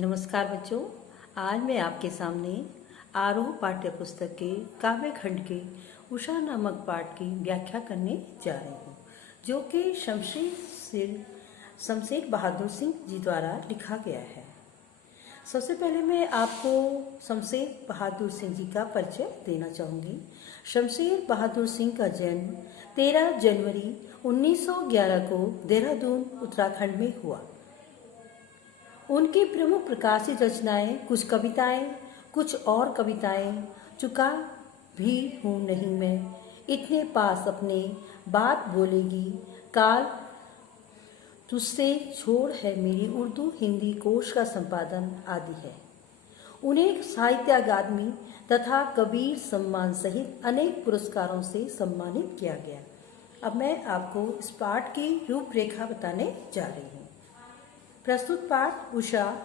नमस्कार बच्चों। आज मैं आपके सामने आरोह पाठ्य पुस्तक के काव्य खंड के उषा नामक पाठ की व्याख्या करने जा रही हूँ, जो कि शमशेर बहादुर सिंह जी द्वारा लिखा गया है। सबसे पहले मैं आपको शमशेर बहादुर सिंह जी का परिचय देना चाहूँगी। शमशेर बहादुर सिंह का जन्म 13 जनवरी 1911 को देहरादून उत्तराखंड में हुआ। उनकी प्रमुख प्रकाशित रचनाएं कुछ कविताएं, कुछ और कविताएं, चुका भी हूँ नहीं मैं, इतने पास अपने, बात बोलेगी काल, तुझसे छोड़ है मेरी, उर्दू हिंदी कोश का संपादन आदि है। उन्हें साहित्य अकादमी तथा कबीर सम्मान सहित अनेक पुरस्कारों से सम्मानित किया गया। अब मैं आपको इस पाठ की रूपरेखा बताने जा रही हूँ। प्रस्तुत पाठ उषा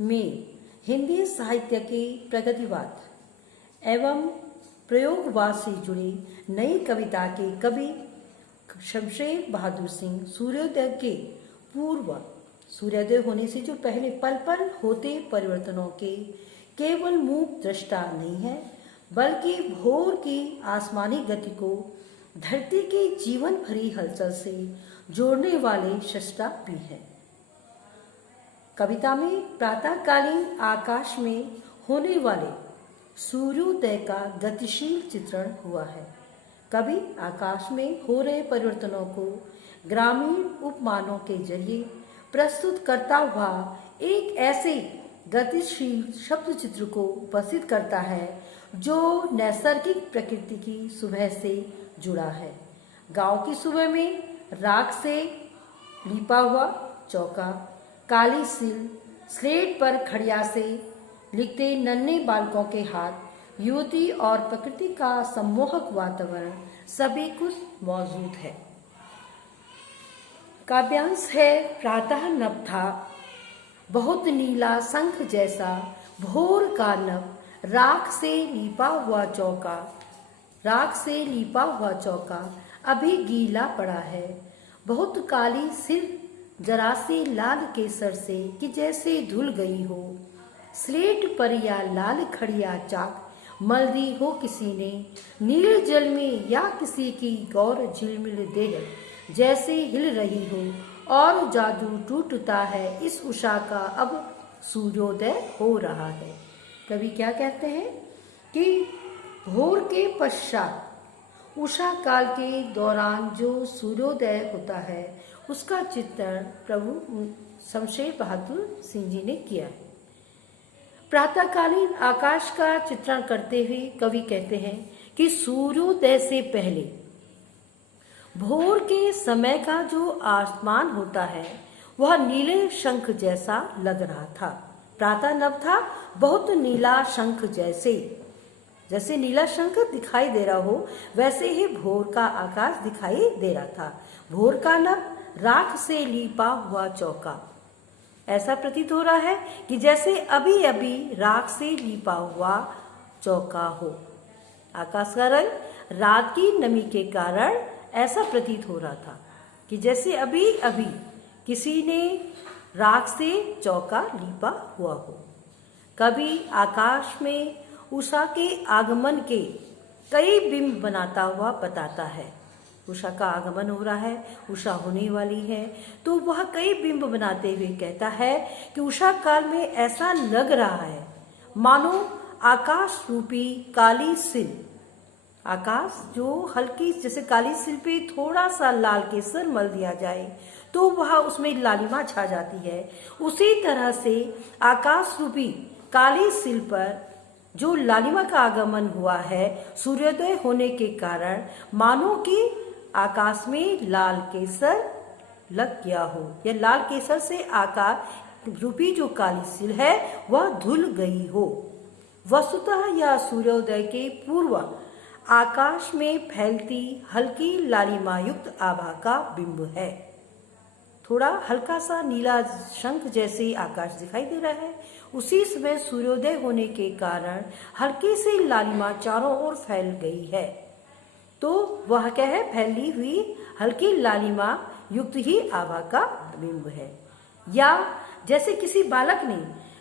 में हिंदी साहित्य के प्रगतिवाद एवं प्रयोगवाद से जुड़ी नई कविता के कवि शमशेर बहादुर सिंह सूर्योदय के पूर्व, सूर्योदय होने से जो पहले पल पल होते परिवर्तनों के केवल मूक दृष्टा नहीं है, बल्कि भोर की आसमानी गति को धरती की जीवन भरी हलचल से जोड़ने वाले सृष्टा भी है। कविता में प्रातःकालीन आकाश में होने वाले सूर्योदय का गतिशील चित्रण हुआ है। कवि आकाश में हो रहे परिवर्तनों को ग्रामीण उपमानों के जरिए प्रस्तुत करता हुआ एक ऐसे गतिशील शब्द चित्र को उपस्थित करता है जो नैसर्गिक प्रकृति की सुबह से जुड़ा है। गांव की सुबह में राख से लिपा हुआ चौका, काली सिल, स्लेट पर खड़िया से लिखते नन्हे बालकों के हाथ, युवती और प्रकृति का सम्मोहक वातावरण सभी कुछ मौजूद है। काव्यांश है प्रातः नभ था, बहुत नीला शंख जैसा भोर का नभ, राख से लिपा हुआ चौका, राख से लिपा हुआ चौका अभी गीला पड़ा है। बहुत काली सिर जरा सी लाल केसर से कि जैसे धुल गई हो, स्लेट पर या लाल खड़िया चाक मल दी हो किसी ने, नील जल में या किसी की गौर झिलमिल देह जैसे हिल रही हो, और जादू टूटता है इस उषा का अब सूर्योदय हो रहा है। कवि क्या कहते हैं कि भोर के पश्चात उषा काल के दौरान जो सूर्योदय होता है उसका चित्रण प्रभु शमशेर बहादुर सिंह जी ने किया है। प्रातःकालीन आकाश का चित्रण करते हुए कवि कहते हैं कि सूर्योदय से पहले भोर के समय का जो आसमान होता है वह नीले शंख जैसा लग रहा था। प्रातः नभ था, बहुत नीला शंख जैसे नीला शंख दिखाई दे रहा हो, वैसे ही भोर का आकाश दिखाई दे रहा था। भोर का नभ, राख से लिपा हुआ चौका, ऐसा प्रतीत हो रहा है कि जैसे अभी अभी राख से लिपा हुआ चौका हो। आकाश का रंग रात की नमी के कारण ऐसा प्रतीत हो रहा था कि जैसे अभी अभी किसी ने राख से चौका लिपा हुआ हो। कभी आकाश में उषा के आगमन के कई बिंब बनाता हुआ बताता है। उषा का आगमन हो रहा है, उषा होने वाली है, तो वह कई बिंब बनाते हुए कहता है कि उषा काल में ऐसा लग रहा है मानो आकाश रूपी काली सिल, आकाश जो हल्की जैसे काली सिल पे थोड़ा सा लाल केसर मल दिया जाए तो वह उसमें लालिमा छा जाती है। उसी तरह से आकाश रूपी काली सिल पर जो लालिमा का आगमन हुआ है सूर्योदय होने के कारण, मानो कि आकाश में लाल केसर लग गया हो, या लाल केसर से आकाश रूपी जो काली सिल है वह धुल गई हो। वस्तुतः यह सूर्योदय के पूर्व आकाश में फैलती हल्की लालिमा युक्त आभा का बिंब है। थोड़ा हल्का सा नीला शंख जैसे आकाश दिखाई दे रहा है। उसी समय सूर्योदय होने के कारण हल्की सी लालिमा चारों ओर फैल गई है, तो वह क्या है, फैली हुई हल्की लालिमा युक्त ही आभा का बिंब है। या जैसे किसी बालक ने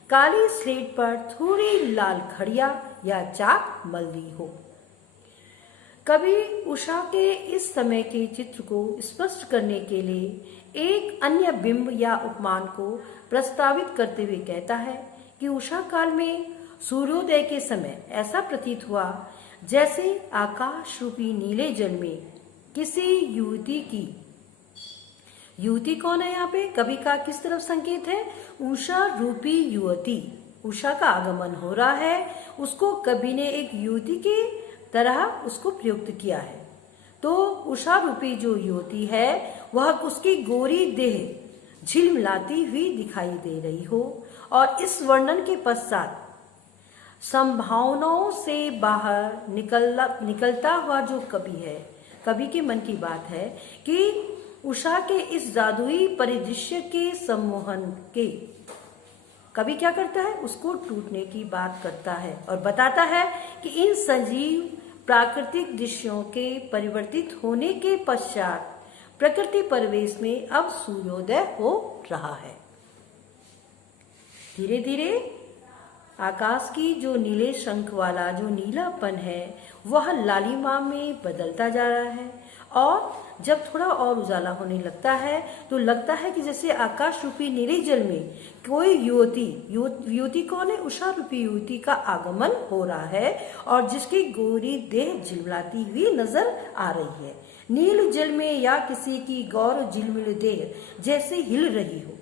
काली स्लेट पर थोड़ी लाल खड़िया या चाक मल दी हो। कवि उषा के इस समय के चित्र को स्पष्ट करने के लिए एक अन्य बिंब या उपमान को प्रस्तावित करते हुए कहता है कि उषा काल में सूर्योदय के समय ऐसा प्रतीत हुआ जैसे आकाश रूपी नीले जल में किसी युवती की, युवती कौन है यहाँ पे, कवि का किस तरफ संकेत है, उषा रूपी युवती, उषा का आगमन हो रहा है, उसको कवि ने एक युवती के तरह उसको प्रयुक्त किया है। तो उषा रूपी जो युवती है वह उसकी गोरी देह झिलमिलाती हुई दिखाई दे रही हो, और इस वर्णन के पश्चात संभावनाओं से बाहर निकलता हुआ जो कवि है, कवि के मन की बात है कि उषा के इस जादुई परिदृश्य के सम्मोहन के कवि क्या करता है, उसको टूटने की बात करता है और बताता है कि इन सजीव प्राकृतिक दृश्यों के परिवर्तित होने के पश्चात प्रकृति परिवेश में अब सूर्योदय हो रहा है। धीरे धीरे आकाश की जो नीले शंख वाला जो नीलापन है वह लालिमा में बदलता जा रहा है, और जब थोड़ा और उजाला होने लगता है तो लगता है कि जैसे आकाश रूपी नीले जल में कोई युवती कौन है, उषा रूपी युवती का आगमन हो रहा है, और जिसकी गोरी देह झिलमिलाती हुई नजर आ रही है। नील जल में या किसी की गौर झिलमिल देह जैसे हिल रही हो,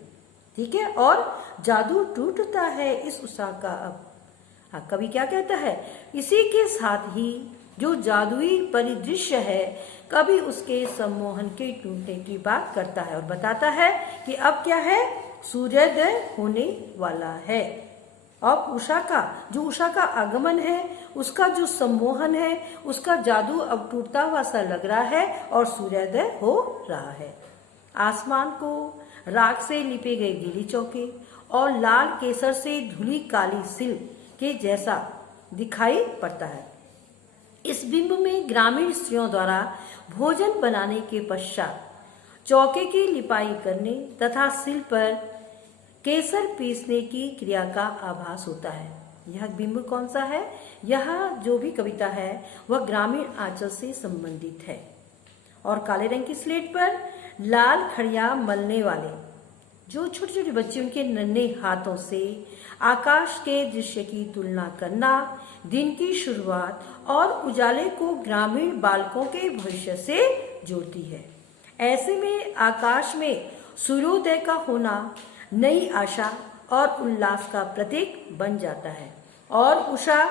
ठीक है, और जादू टूटता है इस उषा का अब। कवि क्या कहता है, इसी के साथ ही जो जादुई परिदृश्य है कभी उसके सम्मोहन के टूटने की बात करता है और बताता है कि अब क्या है, सूर्योदय होने वाला है। अब उषा का आगमन है, उसका जो सम्मोहन है, उसका जादू अब टूटता हुआ सा लग रहा है और सूर्योदय हो रहा है। आसमान को राख से लिपे गए गीली चौके और लाल केसर से धुली काली सिल के जैसा दिखाई पड़ता है। इस बिंब में ग्रामीण स्त्रियों द्वारा भोजन बनाने के पश्चात चौके की लिपाई करने तथा सिल पर केसर पीसने की क्रिया का आभास होता है। यह बिंब कौन सा है, यह जो भी कविता है वह ग्रामीण आंचल से संबंधित है, और काले रंग की स्लेट पर लाल खड़िया मलने वाले जो छोटे छोटे बच्चे उनके नन्हे हाथों से आकाश के दृश्य की तुलना करना दिन की शुरुआत और उजाले को ग्रामीण बालकों के भविष्य से जोड़ती है। ऐसे में आकाश में सूर्योदय का होना नई आशा और उल्लास का प्रतीक बन जाता है, और उषा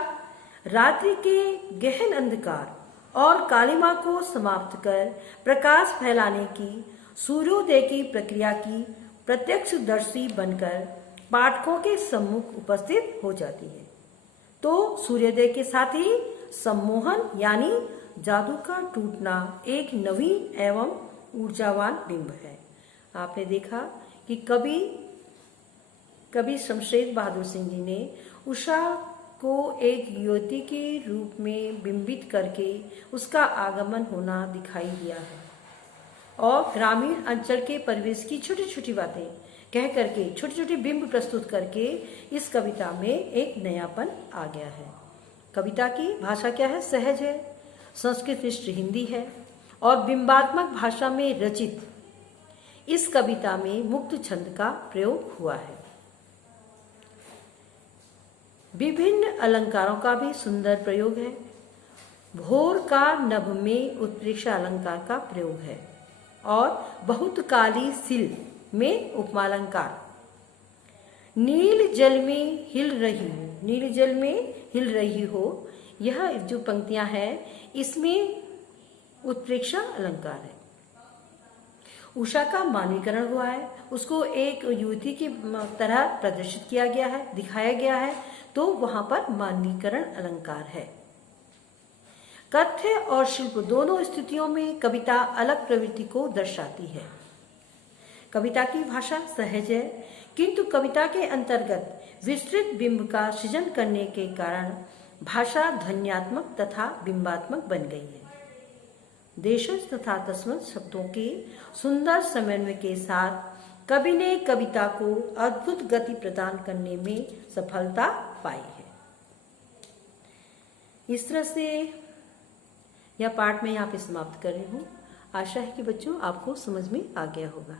रात्रि के गहन अंधकार और कालिमा को समाप्त कर प्रकाश फैलाने की सूर्योदय की प्रक्रिया की प्रत्यक्षदर्शी बनकर पाठकों के सम्मुख उपस्थित हो जाती है। तो सूर्योदय के साथ ही सम्मोहन यानी जादू का टूटना एक नवीन एवं ऊर्जावान बिंब है। आपने देखा कि कवि शमशेर बहादुर सिंह जी ने उषा को एक युवती के रूप में बिंबित करके उसका आगमन होना दिखाई दिया है, और ग्रामीण अंचल के परिवेश की छोटी छोटी बातें कह करके छोटे छोटे बिंब प्रस्तुत करके इस कविता में एक नयापन आ गया है। कविता की भाषा क्या है, सहज है, संस्कृत मिश्र हिंदी है, और बिंबात्मक भाषा में रचित इस कविता में मुक्त छंद का प्रयोग हुआ है। विभिन्न अलंकारों का भी सुंदर प्रयोग है। भोर का नभ में उत्प्रेक्षा अलंकार का प्रयोग है, और बहुत काली सिल में उपमालंकार। नील जल में हिल रही हो, नील जल में हिल रही हो, यह जो पंक्तियां हैं इसमें उत्प्रेक्षा अलंकार है। उषा का मानवीकरण हुआ है, उसको एक युवती की तरह प्रदर्शित किया गया है, दिखाया गया है, तो वहां पर मानवीकरण अलंकार है। कथ्य और शिल्प दोनों स्थितियों में कविता अलग प्रवृत्ति को दर्शाती है। कविता की भाषा सहज है, किंतु कविता के अंतर्गत विस्तृत बिंब का सृजन करने के कारण भाषा ध्वन्यात्मक तथा बिंबात्मक बन गई है। देशज तथा तस्मत् शब्दों के सुंदर समन्वय के साथ कवि ने कविता को अद्भुत गति प्रदान करने में सफलता पाई है। इस तरह से यह पाठ मैं यहाँ पे समाप्त कर रही हूँ। आशा है कि बच्चों आपको समझ में आ गया होगा।